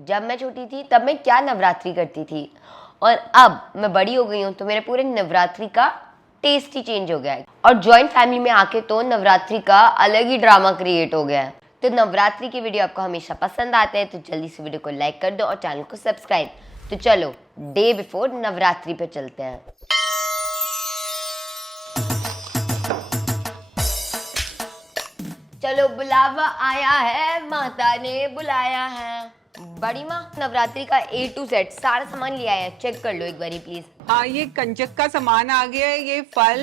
जब मैं छोटी थी तब मैं क्या नवरात्रि करती थी, और अब मैं बड़ी हो गई हूँ तो मेरे पूरे नवरात्रि का टेस्ट ही चेंज हो गया है। और जॉइंट फैमिली में आके तो नवरात्रि का अलग ही ड्रामा क्रिएट हो गया है। तो नवरात्रि की वीडियो आपको हमेशा पसंद आते हैं तो जल्दी से वीडियो को लाइक कर दो और चैनल को सब्सक्राइब। तो चलो डे बिफोर नवरात्रि पे चलते हैं। चलो बुलावा आया है, माता ने बुलाया है। बड़ी माँ नवरात्रि का A to Z सारा सामान लिया है, चेक कर लो एक बारी प्लीज। हाँ, ये कंचक का सामान आ गया है, ये फल,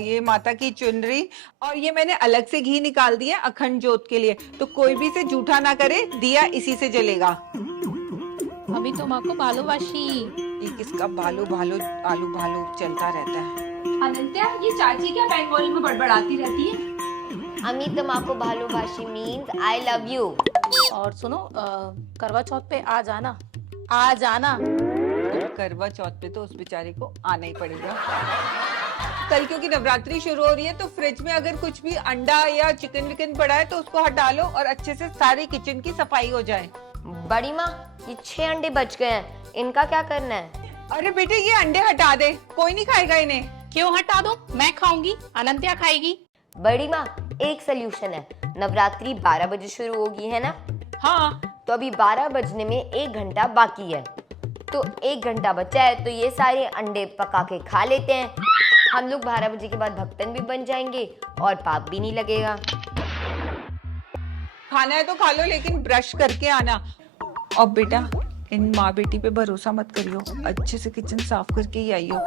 ये माता की चुनरी, और ये मैंने अलग से घी निकाल दिया अखंड जोत के लिए। तो कोई भी इसे जूठा ना करे, दिया इसी से जलेगा। अभी तो माँ को भालोबाशी। ये किसका भालो भालो आलू भालो चलता रहता है। अनंत्या, ये चाची क्या बंगाली में बड़बड़ाती रहती है? अमित माँ को भालोबाशी मीन्स आई लव यू। और सुनो, करवा चौथ पे आ जाना, आ जाना। करवा चौथ पे तो उस बेचारे को आना ही पड़ेगा। कल क्योंकि नवरात्रि शुरू हो रही है तो फ्रिज में अगर कुछ भी अंडा या चिकन विकन पड़ा है तो उसको हटा लो और अच्छे से सारी किचन की सफाई हो जाए। बड़ी माँ ये 6 अंडे बच गए हैं, इनका क्या करना है? अरे बेटे, ये अंडे हटा दे, कोई नहीं खाएगा इन्हें। क्यों हटा दो? मैं खाऊंगी, अनंत्या खाएगी। बड़ी माँ एक सोल्यूशन है, नवरात्रि 12 बजे शुरू होगी है ना? हाँ, तो अभी 12 बजने में 1 घंटा बाकी है, तो 1 घंटा बचा है तो ये सारे अंडे पका के खा लेते हैं। हम लोग 12 बजे के बाद भक्तन भी बन जाएंगे और पाप भी नहीं लगेगा। खाना है तो खा लो, लेकिन ब्रश करके आना। और बेटा, इन माँ बेटी पे भरोसा मत करियो, अच्छे से किचन साफ करके ही आइयो।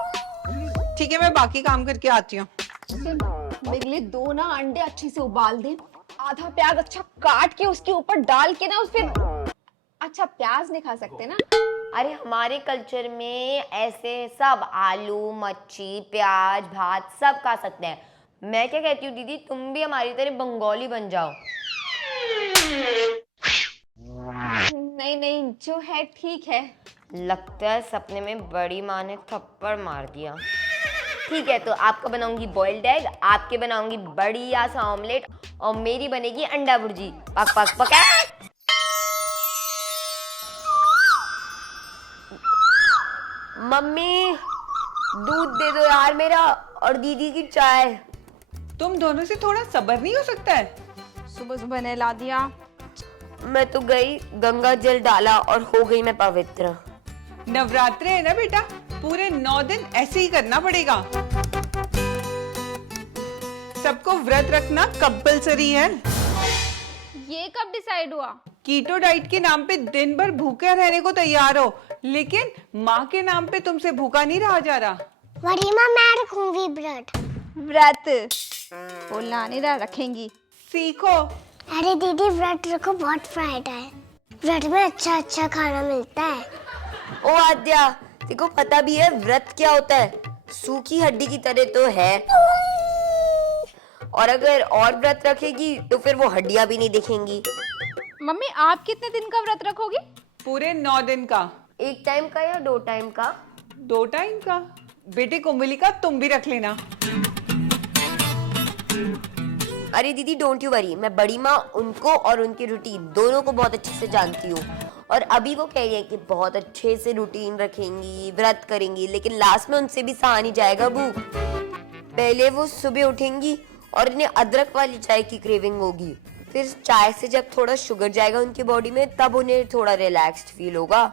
ठीक है, मैं बाकी काम करके आती हूँ। मेरे लिए 2 ना अंडे अच्छे से उबाल दे, आधा प्याज अच्छा काट के उसके ऊपर डाल के ना, उस फिर अच्छा प्याज नहीं खा सकते ना? अरे हमारे कल्चर में ऐसे सब आलू, मच्छी, प्याज, भात सब खा सकते हैं। मैं क्या कहती हूँ दीदी, तुम भी हमारी तरह बंगाली बन जाओ। नहीं नहीं, जो है ठीक है। लगता है सपने में बड़ी माँ ने थप्पड़ मार दिया। ठीक है, तो आपका बनाऊंगी बॉइल्ड एग, आपके बनाऊंगी बढ़िया सा ऑमलेट, और मेरी बनेगी अंडा भुर्जी। पक पक पका। मम्मी दूध दे दो यार मेरा, और दीदी की चाय। तुम दोनों से थोड़ा सब्र नहीं हो सकता है? सुबह सुबह ने ला दिया। मैं तो गई, गंगा जल डाला और हो गई मैं पवित्र। नवरात्रे है ना बेटा, पूरे 9 दिन ऐसे ही करना पड़ेगा। सबको व्रत रखना कंपलसरी है। ये कब डिसाइड हुआ? कीटो डाइट के नाम पे दिन भर भूखे रहने को तैयार हो, लेकिन माँ के नाम पे तुमसे भूखा नहीं रहा जा रहा। बड़ी माँ, मैं रखूंगी व्रत बोलना नहीं रहा, रखेंगी। सीखो। अरे दीदी, व्रत रखो, बहुत फायदा है। व्रत में अच्छा अच्छा खाना मिलता है। ओ आद्या, देखो पता भी है व्रत क्या होता है? सूखी हड्डी की तरह तो है, और अगर और व्रत रखेगी तो फिर वो हड्डियां भी नहीं दिखेंगी। मम्मी, आप कितने दिन का व्रत रखोगी? पूरे 9 दिन का। 1 टाइम का या 2 टाइम का? 2 टाइम का। बेटे कुंबलिका, तुम भी रख लेना। अरे दीदी डोंट यू वरी, मैं बड़ी माँ उनको और उनकी रूटीन दोनों को बहुत अच्छे से जानती हूँ, और अभी वो कह रही है कि बहुत अच्छे से रूटीन रखेंगी, व्रत करेंगी, लेकिन लास्ट में उनसे भी सहा नहीं जाएगा भूख। पहले वो सुबह उठेंगी और इन्हें अदरक वाली चाय की क्रेविंग होगी, फिर चाय से जब थोड़ा शुगर जाएगा उनकी बॉडी में तब उन्हें थोड़ा रिलैक्स्ड फील होगा।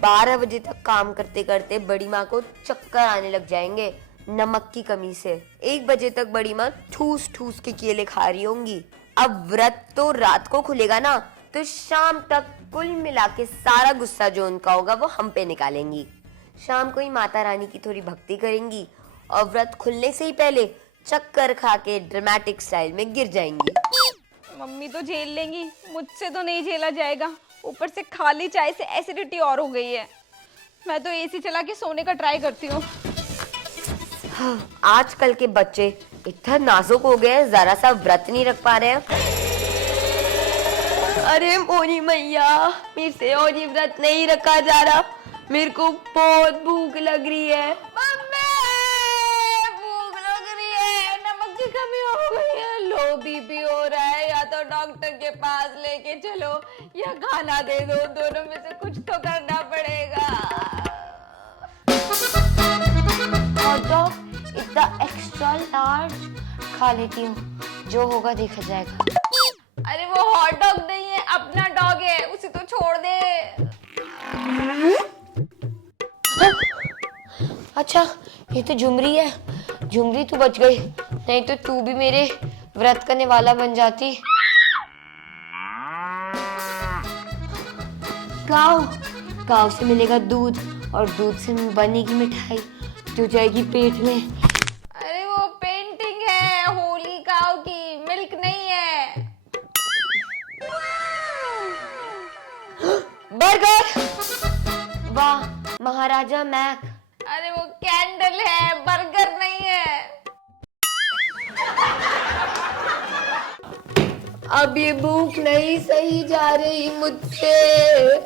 12 बजे तक काम करते करते बड़ी माँ को चक्कर आने लग जाएंगे नमक की कमी से। 1 बजे तक बड़ी माँ ठूस ठूस के केले खा रही होंगी। अब व्रत तो रात को खुलेगा ना, तो शाम तक कुल मिला के सारा गुस्सा जो उनका होगा वो हम पे निकालेंगी। शाम को ही माता रानी की थोड़ी भक्ति करेंगी और व्रत खुलने से ही पहले चक्कर खा के ड्रामेटिक स्टाइल में गिर जाएंगी। मम्मी तो झेल लेंगी, मुझसे तो नहीं झेला जाएगा। ऊपर से खाली चाय से एसिडिटी और हो गई है। मैं तो एसी चला के सोने का ट्राई करती हूँ। आजकल के बच्चे इतना नाजुक हो गए हैं, जरा सा व्रत नहीं रख पा रहे हैं। अरे मोनी मैया, मेरे से और ये व्रत नहीं रखा जा रहा, मेरे को बहुत भूख लग रही है। मम्मी, भूख लग रही है, नमक की कमी हो गई है, लो बीपी हो रहा है, या तो डॉक्टर के पास लेके चलो या खाना दे दो, दोनों में से कुछ स्टार्च खा लेती हूँ, जो होगा देखा जाएगा। अरे वो हॉट डॉग नहीं है, अपना डॉग है, उसे तो छोड़ दे। अच्छा ये तो झुमरी है, झुमरी तू बच गई, नहीं तो तू भी मेरे व्रत करने वाला बन जाती। गाँव गाँव से मिलेगा दूध और दूध से बनेगी मिठाई जो जाएगी पेट में। अरे वो पेंटिंग है होली काऊ की, मिल्क नहीं है। बर्गर, वाह महाराजा मैक। अरे वो कैंडल है, बर्गर नहीं है। अब ये भूख नहीं सही जा रही मुझसे।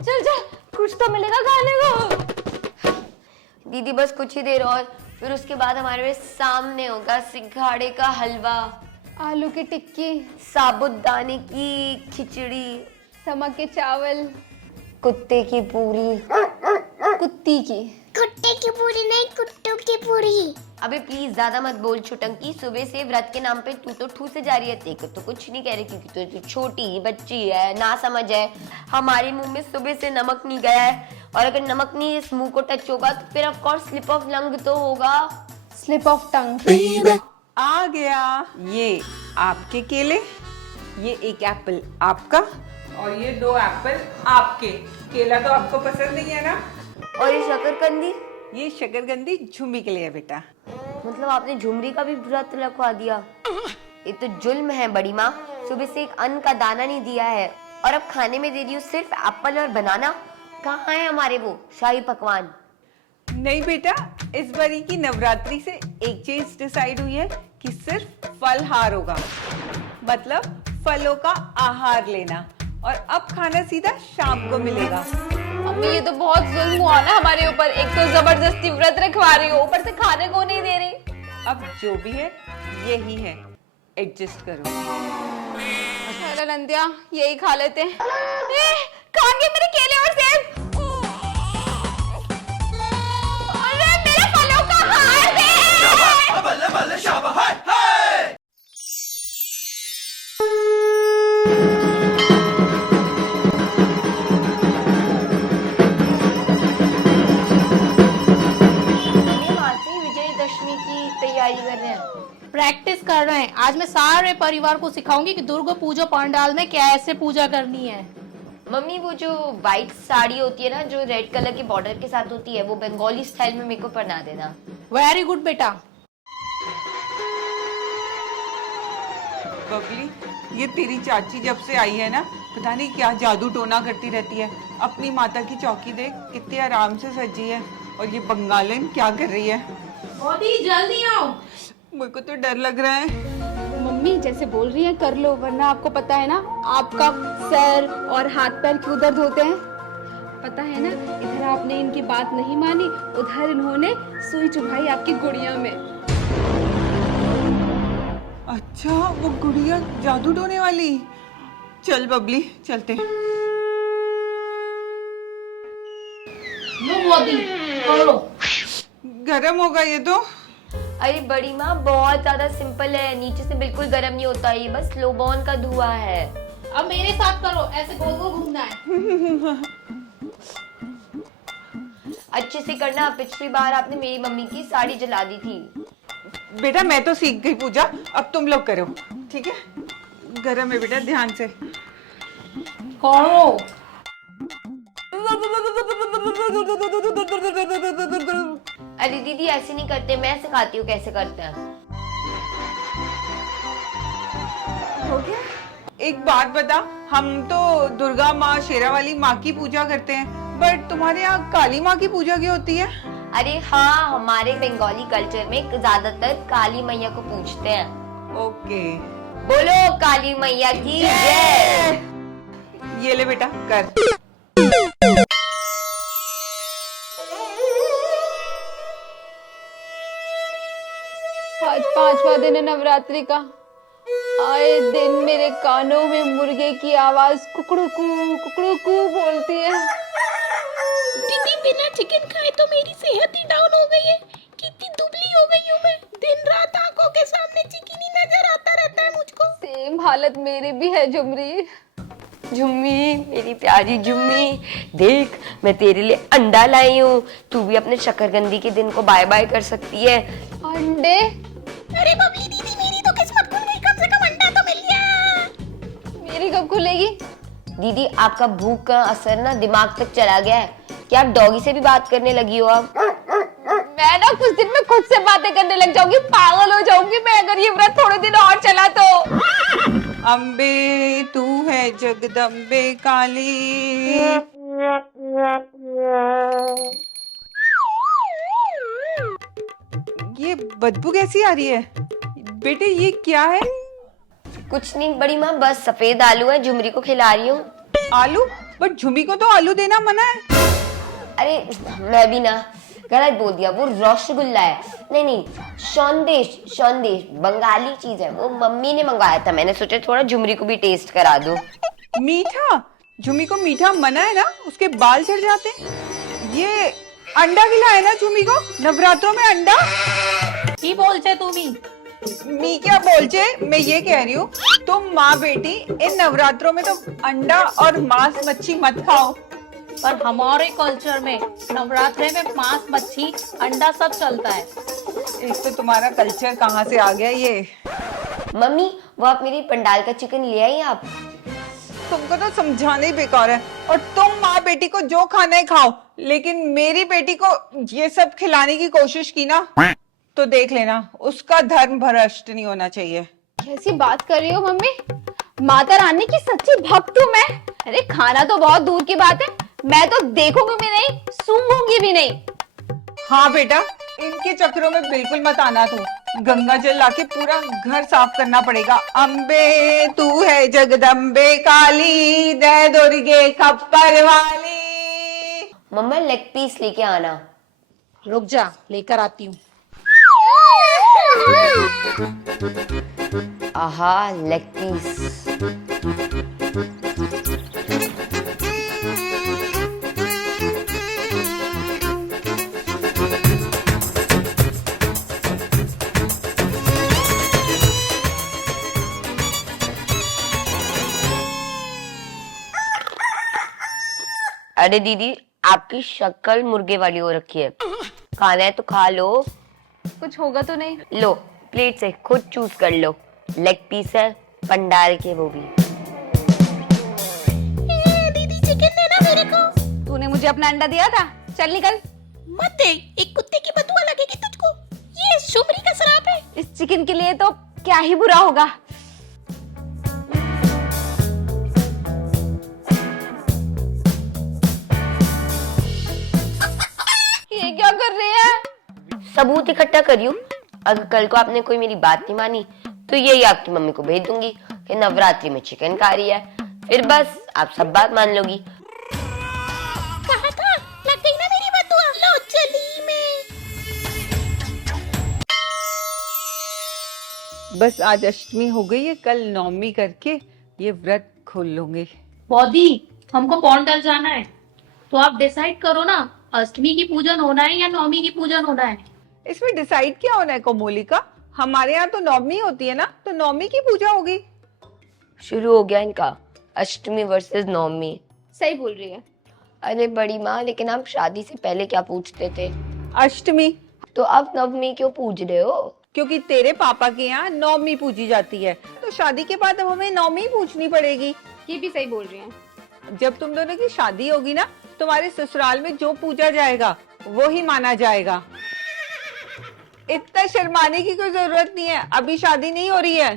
चल चल, कुछ तो मिलेगा खाने को। दीदी बस कुछ ही देर और, फिर उसके बाद हमारे सामने होगा सिंघाड़े का हलवा, आलू की टिक्की, साबुदाने की खिचड़ी, नमक के चावल, कुत्ते की पूरी, कुत्ती की। कुत्ते की पूरी नहीं, कुत्तों की पूरी। अबे प्लीज ज्यादा मत बोल छुटंकी, सुबह से व्रत के नाम पे तू तो ठूस से जा रही है। तेको तो कुछ नहीं कह रही क्योंकि तू छोटी बच्ची है, ना समझ है। हमारे मुंह में सुबह से नमक नहीं गया है, और अगर नमक नहीं इस मुंह को टच होगा तो फिर of course slip of lung तो होगा। Slip of tongue. आ गया, ये आपके केले, ये एक एप्पल आपका और ये 2 एप्पल आपके। केला तो आपको पसंद नहीं है ना? और ये शकरकंदी, ये शकरकंदी झुम्मी के लिए है बेटा। मतलब आपने झुमरी का भी व्रत रखवा दिया। ये तो जुल्म है बड़ी माँ, सुबह से एक अन्न का दाना नहीं दिया है और अब खाने में दे रही हूँ सिर्फ एप्पल और बनाना। कहाँ है हमारे वो शाही पकवान? नहीं बेटा, इस बारी की नवरात्रि से एक चीज डिसाइड हुई है कि सिर्फ फलहार होगा, मतलब फलों का आहार लेना, और अब खाना सीधा शाम को मिलेगा। मम्मी ये तो बहुत जुल्म हुआ ना हमारे ऊपर, एक तो जबरदस्ती व्रत रखवा रही हो, ऊपर से खाने को नहीं दे रही। अब जो भी है यही है, एडजस्ट करो। चलो नंदिया यही खा लेते हैं। कहाँ गए मेरे केले और सेब? अरे मेरे फलों का हार दे। विजयदशमी की तैयारी कर रहे हैं। प्रैक्टिस कर रहे हैं। आज मैं सारे परिवार को सिखाऊंगी कि दुर्गा पूजा पंडाल में कैसे पूजा करनी है। मम्मी वो जो व्हाइट साड़ी होती है ना, जो रेड कलर के बॉर्डर के साथ होती है, वो बंगाली स्टाइल में मेरे को पहना देना। वेरी गुड बेटा। बबली, ये तेरी चाची जब से आई है ना, पता नहीं क्या जादू टोना करती रहती है। अपनी माता की चौकी देख कितने आराम से सजी है, और ये बंगालन क्या कर रही है। मोदी जल्दी आओ। मुझे को तो डर लग रहा है। मम्मी जैसे बोल रही है कर लो, वरना आपको पता है ना आपका सर और हाथ पैर क्यों दर्द होते हैं। पता है ना, इधर आपने इनकी बात नहीं मानी, उधर इन्होंने सुई चुभाई आपकी गुड़िया में। अच्छा, वो गुड़िया जादू टोने वाली। चल बबली चलते। लो मोदी करो। गरम होगा ये तो। अरे बड़ी माँ बहुत ज्यादा सिंपल है, नीचे से बिल्कुल गर्म नहीं होता, ये बस स्लो बॉर्न का धुआं है। अब मेरे साथ करो, ऐसे गोल गोल घूमना है। अच्छे से करना, पिछली बार आपने मेरी मम्मी की साड़ी जला दी थी। बेटा मैं तो सीख गई पूजा, अब तुम लोग करो, ठीक है? गरम है बेटा, ध्यान से करो। अरे दीदी ऐसे नहीं करते, मैं सिखाती हूँ कैसे करते हैं। हो गया। एक बात बता, हम तो दुर्गा माँ, शेरा वाली माँ की पूजा करते हैं, बट तुम्हारे यहाँ काली माँ की पूजा क्यों होती है? अरे हाँ, हमारे बंगाली कल्चर में ज्यादातर काली मैया को पूजते हैं। ओके। बोलो काली मैया की जय। ये ले बेटा कर। आज 5वां दिन है नवरात्रि का। आए दिन मेरे कानों में मुर्गे की आवाज कुकड़ुकू बोलती है। दीदी बिना चिकन खाए तो मेरी सेहत ही डाउन हो गई है। कितनी दुबली हो गई हूँ मैं। दिन रात आंखों के सामने चिकन ही नजर आता रहता है मुझको। सेम हालत मेरी भी है झुमरी। जुम्मी, मेरी प्यारी जुम्मी, देख मैं तेरे लिए अंडा लाई हूँ। तू भी अपने शकरकंदी के दिन को बाय बाय कर सकती है। अंडे? अरे बबली दीदी, मेरी तो किस्मत खुल गई, कम से कम अंडा तो मिल गया। मेरी कब खुलेगी? दीदी, आपका भूख का असर ना दिमाग तक चला गया है। क्या आप डॉगी से भी बात करने लगी हो अब? मैं ना कुछ दिन में खुद से बातें करने लग जाऊंगी, पागल हो जाऊंगी मैं अगर ये व्रत थोड़े दिन और चला तो। अम्बे तू है जगदम्बे काली। ये बदबू कैसी आ रही है? बेटे ये क्या है? कुछ नहीं बड़ी माँ, बस सफेद आलू है, झुमरी को खिला रही हूँ। आलू? बट झुमी को तो आलू देना मना है। अरे मैं भी ना गलत बोल दिया, वो रसगुल्ला है। नहीं नहीं, संदेश, संदेश बंगाली चीज है, वो मम्मी ने मंगाया था। मैंने सोचा थोड़ा झुमरी को भी टेस्ट करा दूं। मीठा? झुमी को मीठा मना है ना, उसके बाल झड़ जाते हैं। ये अंडा खिलाए ना झुमी को नवरात्रों में? अंडा की बोलचे तुम्ही? मी क्या बोलचे, मैं ये कह रही हूँ तुम माँ बेटी इन नवरात्रों में तो अंडा और मांस मच्छी मत खाओ। पर हमारे कल्चर में नवरात्रे में मांस मच्छी अंडा सब चलता है। एक तो तुम्हारा कल्चर कहाँ से आ गया ये। मम्मी, वो आप मेरी पंडाल का चिकन ले आई आप? तुमको तो समझाना ही बेकार है। और तुम माँ बेटी को जो खाना है खाओ, लेकिन मेरी बेटी को ये सब खिलाने की कोशिश की ना तो देख लेना, उसका धर्म भ्रष्ट नहीं होना चाहिए। कैसी बात कर रही हो मम्मी? माता रानी की सच्ची भक्त हूँ मैं। अरे खाना तो बहुत दूर की बात है, मैं तो देखूंगी भी नहीं, सूंघूंगी भी नहीं। हाँ बेटा, इनके चक्रों में बिल्कुल मत आना तू। गंगा जल लाके पूरा घर साफ करना पड़ेगा। अम्बे तू है जगदम्बे काली, दे दुर्गे खप्पर वाली। मम्मा लेग पीस लेके आना। रुक जा, लेकर आती हूँ। आहा, लेग पीस। अरे दीदी, आपकी शक्ल मुर्गे वाली हो रखी है। खाना है तो खा लो। कुछ होगा तो नहीं? लो, प्लेट से खुद चूज कर लो। लेग पीस है, पंडाल के, वो भी। दीदी चिकन देना मेरे को। तूने मुझे अपना अंडा दिया था, चल निकल। मत दे, एक कुत्ते की बदुआ लगेगी तुझको। ये झुमरी का श्राप है। इस चिकन के लिए तो क्या ही बुरा होगा। ये क्या कर रही है? सबूत इकट्ठा करियो। अगर कल को आपने कोई मेरी बात नहीं मानी तो यही आपकी मम्मी को भेज दूंगी कि नवरात्रि में चिकन खा रही है। फिर बस आप सब बात मान लोगी। कहा था, लग गई ना मेरी बदुआ। लो चली मैं। बस आज अष्टमी हो गई है, कल नवमी करके ये व्रत खोल लूंगी। बॉडी, हमको पौंडल जाना है, तो आप डिसाइड करो ना, अष्टमी की पूजन होना है या नवमी की पूजन होना है। इसमें डिसाइड क्या होना है कोमोलिका? हमारे यहाँ तो नवमी होती है ना, तो नवमी की पूजा होगी। शुरू हो गया इनका अष्टमी वर्सेस नवमी। सही बोल रही है। अरे बड़ी माँ, लेकिन आप शादी से पहले क्या पूछते थे? अष्टमी। तो आप नवमी क्यों पूज रहे हो? क्योंकि तेरे पापा के यहाँ नवमी पूजी जाती है, तो शादी के बाद अब हमें नवमी पूछनी पड़ेगी। ये भी सही बोल रही है। जब तुम दोनों की शादी होगी ना, तुम्हारे ससुराल में जो पूजा जाएगा वो ही माना जाएगा। इतना शर्माने की कोई जरूरत नहीं है, अभी शादी नहीं हो रही है।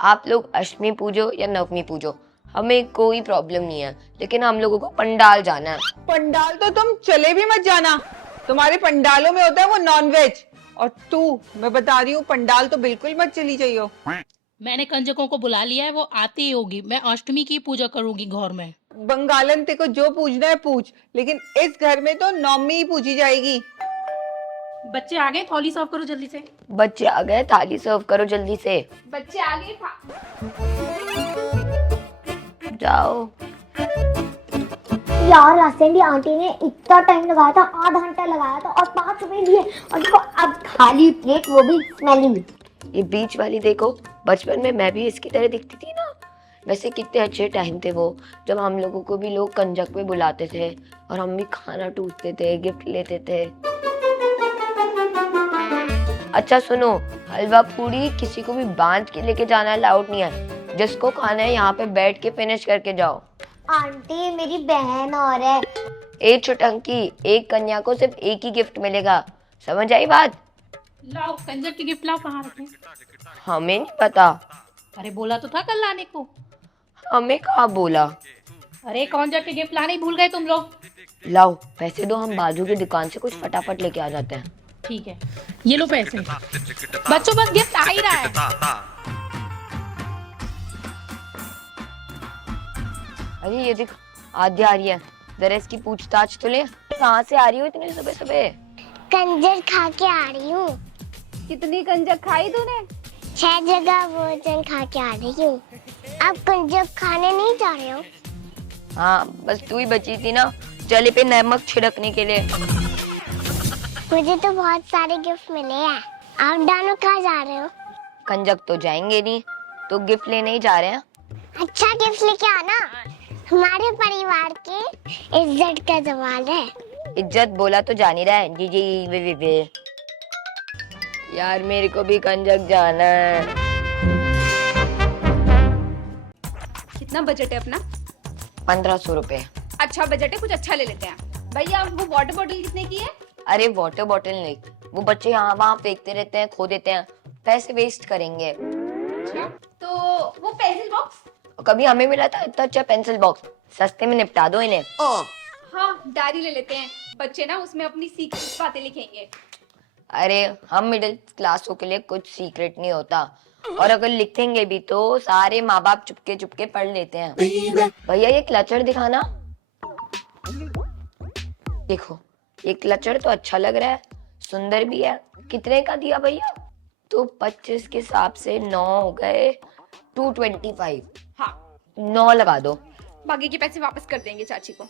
आप लोग अष्टमी पूजो या नवमी पूजो, हमें कोई प्रॉब्लम नहीं है, लेकिन हम लोगों को पंडाल जाना है। पंडाल तो तुम चले भी मत जाना, तुम्हारे पंडालों में होता है वो नॉनवेज। और तू, मैं बता रही हूँ, पंडाल तो बिल्कुल मत चली जाइयो। मैंने कंजकों को बुला लिया है, वो आती ही होगी। मैं अष्टमी की पूजा करूंगी घर में। बंगालन ते को जो पूजना है पूछ, लेकिन इस घर में तो नवमी ही पूजी जाएगी। बच्चे आ गए, थौली सर्व करो जल्दी से। बच्चे आ गए, थाली सर्व करो जल्दी से। बच्चे आ गए। जाओ। यार रास्तेंडी आंटी ने इतना टाइम लगाया था, आधा घंटा लगाया था और 5 रुपए दिए, और देखो अब खाली प्लेट, वो भी स्मेली। ये बीच वाली देखो, बचपन में मैं भी इसकी तरह दिखती थी ना। वैसे कितने अच्छे टाइम थे वो, जब हम लोगों को भी लोग कंजक पे बुलाते थे और हम भी खाना टूटते थे, गिफ्ट लेते थे। अच्छा सुनो, हलवा पूरी किसी को भी बांध के लेके जाना अलाउड नहीं है। जिसको खाना है यहाँ पे बैठ के फिनिश करके जाओ। आंटी मेरी बहन और है। एक छुटंकी, एक कन्या को सिर्फ एक ही गिफ्ट मिलेगा, समझ आई बात? लाओ कंजक की गिफ्ट लाओ, कहाँ रखे? हमें नहीं पता। अरे बोला तो था कल लाने को। हमें कहाँ बोला? अरे कौन जाके गिफ्ट लाने ही भूल गए तुम लोग। लाओ पैसे दो, हम बाजू की दुकान से कुछ फटाफट लेके आ जाते हैं। ठीक है, ये लो पैसे। बच्चों बस गिफ्ट आ ही रहा है। अरे ये देख, आद्या आ रही है, जरा इसकी पूछताछ तो ले। कहाँ से आ रही हो इतनी सुबह सुबह? कंजर खा के आ रही हूँ। कितनी कंजक खाई तूने? 6 जगह भोजन खा के आ रही हूँ। आप कंजक खाने नहीं जा रहे हो? हाँ बस तू ही बची थी ना जले पे नमक छिड़कने के लिए। मुझे तो बहुत सारे गिफ्ट मिले हैं। आप दोनों कहाँ जा रहे हो? कंजक तो जाएंगे नहीं, तो गिफ्ट लेने ही जा रहे हैं। अच्छा गिफ्ट लेके आना। हमारे परिवार के इज्जत का सवाल है। इज्जत बोला तो जान ही रहा है। जी जी वे। यार मेरे को भी कंजक जाना है। कितना बजट है अपना? 1500 रुपए। अच्छा बजट है, कुछ अच्छा ले लेते हैं। भैया वो वाटर बॉटल कितने की है? अरे वाटर बॉटल नहीं, वो बच्चे यहाँ वहाँ फेंकते रहते हैं, खो देते हैं, पैसे वेस्ट करेंगे। तो वो पेंसिल बॉक्स? कभी हमें मिला था इतना अच्छा पेंसिल बॉक्स, सस्ते में निपटा दो इन्हें। हाँ डायरी ले लेते हैं, बच्चे ना उसमें अपनी सीक्रेट बातें लिखेंगे। अरे हम मिडिल क्लासों के लिए कुछ सीक्रेट नहीं होता, और अगर लिखेंगे भी तो सारे माँ बाप चुपके चुपके पढ़ लेते हैं। भैया ये क्लचर दिखाना। देखो ये क्लचर तो अच्छा लग रहा है, सुंदर भी है। कितने का दिया भैया? तो 25 के हिसाब से 9 हो गए 225। हाँ 9 लगा दो। बाकी के पैसे वापस कर देंगे चाची को।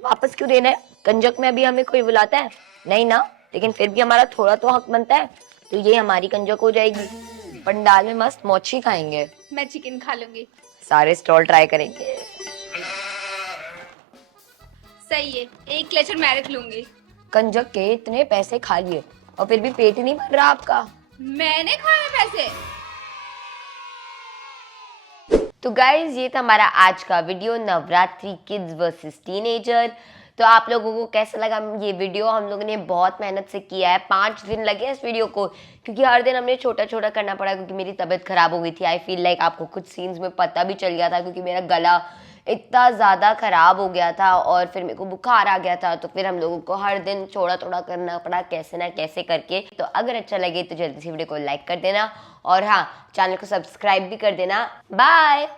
वापस क्यों देना है? कंजक में अभी हमें कोई बुलाता है नहीं ना, लेकिन फिर भी हमारा थोड़ा तो हक बनता है। तो ये हमारी कंजक हो जाएगी। पंडाल में मस्त मोची खाएंगे, मैं चिकन खा लूंगी। सारे स्टॉल ट्राई करेंगे। सही है, एक क्लचर मैं रख लूंगी। कंजक के इतने पैसे खा लिए और फिर भी पेट नहीं भर रहा आपका। मैंने खाए पैसे। तो गाइज ये था हमारा आज का video, Navratri kids versus teenager. तो आप लोगों को कैसा लगा ये वीडियो? हम लोगों ने बहुत मेहनत से किया है, 5 दिन लगे इस वीडियो को, क्योंकि हर दिन हमने छोटा छोटा करना पड़ा, क्योंकि मेरी तबीयत खराब हो गई थी। आई फील लाइक आपको कुछ सीन्स में पता भी चल गया था, क्योंकि मेरा गला इतना ज़्यादा ख़राब हो गया था और फिर मेरे को बुखार आ गया था। तो फिर हम लोगों को हर दिन थोड़ा थोड़ा करना पड़ा, कैसे ना कैसे करके। तो अगर अच्छा लगे तो जल्दी से वीडियो को लाइक कर देना, और हाँ चैनल को सब्सक्राइब भी कर देना। बाय।